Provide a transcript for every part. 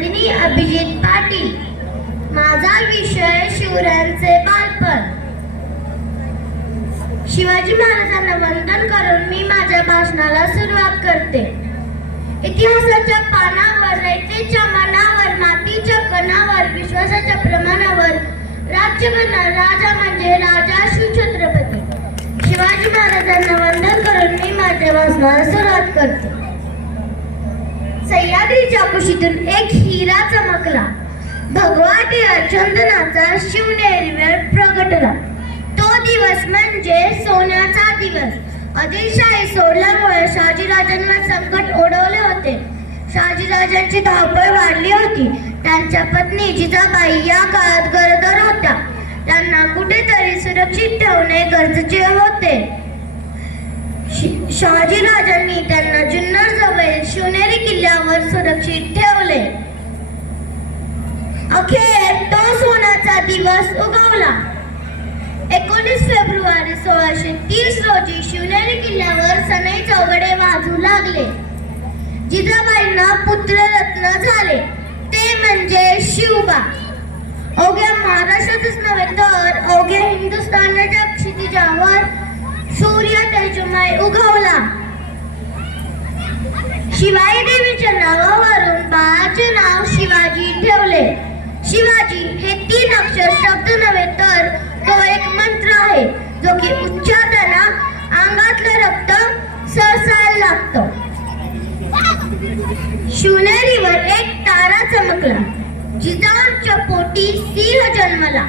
नंदिनी अभिजित पाटील. माझा विषय शिवरायांचे बालपण. शिवाजी महाराजांना वंदन करून मी माझ्या भाषणाला सुरुवात करते. इतिहासाच्या पानावर, रयतेच्या मनावर, मातीच्या कणावर, विश्वासाच्या प्रमाणावर राज्य करणारा राजा म्हणजे राजा शिवछत्रपती शिवाजी महाराजांना वंदन करून मी माझ्या भाषणाला सुरुवात करते. सह्याद्रीच्या कुशीतून एक हिरा चमकला, भगवा चंदनाचा शिवनेरीवर प्रगटला. तो दिवस म्हणजे सोन्याचा दिवस. आदिलशाही सोडल्यामुळे शहाजीराजांवर संकट ओढवले होते. शहाजीराजांची धावपळ वाढली होती. त्यांच्या पत्नी जिजाबाई या काळात गरोदर होत्या. त्यांना कुठेतरी सुरक्षित ठेवणे गरजेचे होते. शहाजीराजांनी त्यांना जुन्नर जवळ शिवनेरी किल्ल्यावर सुरक्षित ठेवले. अखेर तो सोन्याचा दिवस उगवला. 19 फेब्रुवारी 1630 रोजी शिवनेरी किल्ल्यावर सनई चौघडे वाजू लागले. जिजाबाईंना पुत्ररत्न झाले, ते म्हणजे शिवबा. अवघ्या महाराष्ट्रातच नव्हे तर अवघ्या हिंदुस्थानाच्या क्षितिजावर सूर्य तेजोमय उगवला. शिवाई देवीच्या नावावरून बाळाचे नाव शिवाजी ठेवले. शिवाजी हे 3 अक्षर शब्द नव्हे तर तो एक मंत्र आहे, जो की उच्चारताना अंगातलं रक्त सरसायला लागतं. शिवनेरीवर एक तारा चमकला. जिजाऊंच्या पोटी सिंह जन्मला.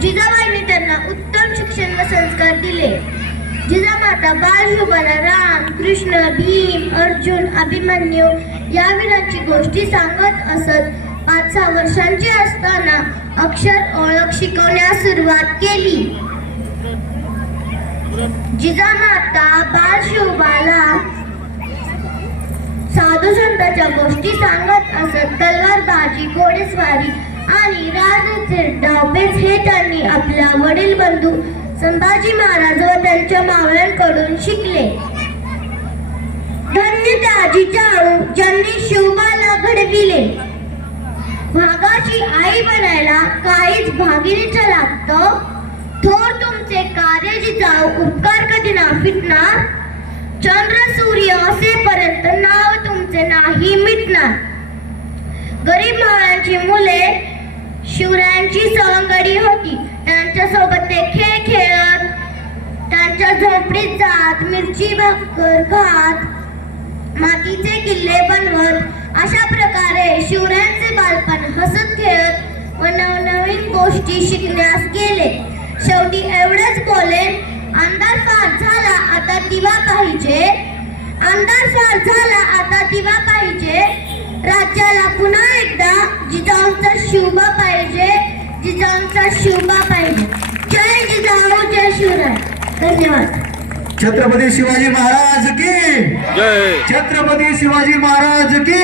जिजाबाईंनी त्यांना उत्तम शिक्षण व संस्कार दिले. जिजामाता बालशोभाला राम, कृष्ण, भीम, अर्जुन, अभिमन्यू या वीरांची गोष्टी सांगत असत. 5-6 वर्षांची असताना अक्षर ओळख शिकवण्यास सुरुवात केली. जिजामाता बालशोभाला साधू संतांच्या गोष्टी सांगत असत. तलवारबाजी, घोडेस्वारी आणि राजनीतीचे डावपेच हे त्यांनी आपल्या वडील बंधू संभाजी महाराज व त्यांच्या मावळ्यांकडून शिकले. धन्य त्या जिजाऊ ज्यांनी शिवबाला घडविले. भागाची आई बनायला काहीच भागिनीचं लागतं. थोर तुमचे कार्य जिजाऊ, उपकार कधी ना फिटणार. चंद्र सूर्य असेपर्यंत नाव तुमचे नाही मिटणार. गरीब मावळ्यांची मुले शिवरायांची सवंगडी होती. त्यांच्या सोबत ते खेळ खेळत, त्यांच्या झोपडीत जात, मिरची भाकर खात, मातीचे किल्ले बनवत, अशा प्रकारे शिवरायांचे बालपण हसत खेळत व नवनवीन गोष्टी शिकण्यास गेले. शेवटी एवढेच बोले, अंधार फार झाला आता दिवा पाहिजे. अंधार फार झाला आता दिवा पाहिजे. राज्याला पुन्हा एकदा जिजाऊंचा शिवबा पाहिजे. जिजाऊंचा शिवबा पाहिजे. जय जिजाऊ, जय शिवराय. धन्यवाद. छत्रपती शिवाजी महाराज की जय. छत्रपती शिवाजी महाराज की